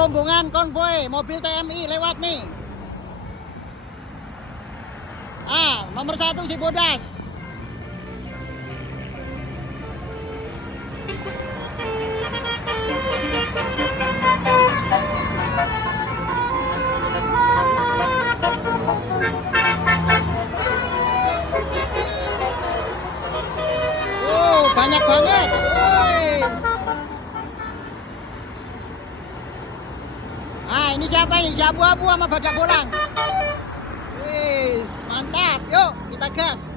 rombongan konvoy mobil TMI lewat nih. Nomor 1 si Bodas. Banyak banget. Ini siapa ini? Si abu-abu sama badak bolang. Wis, mantap. Yuk, kita gas.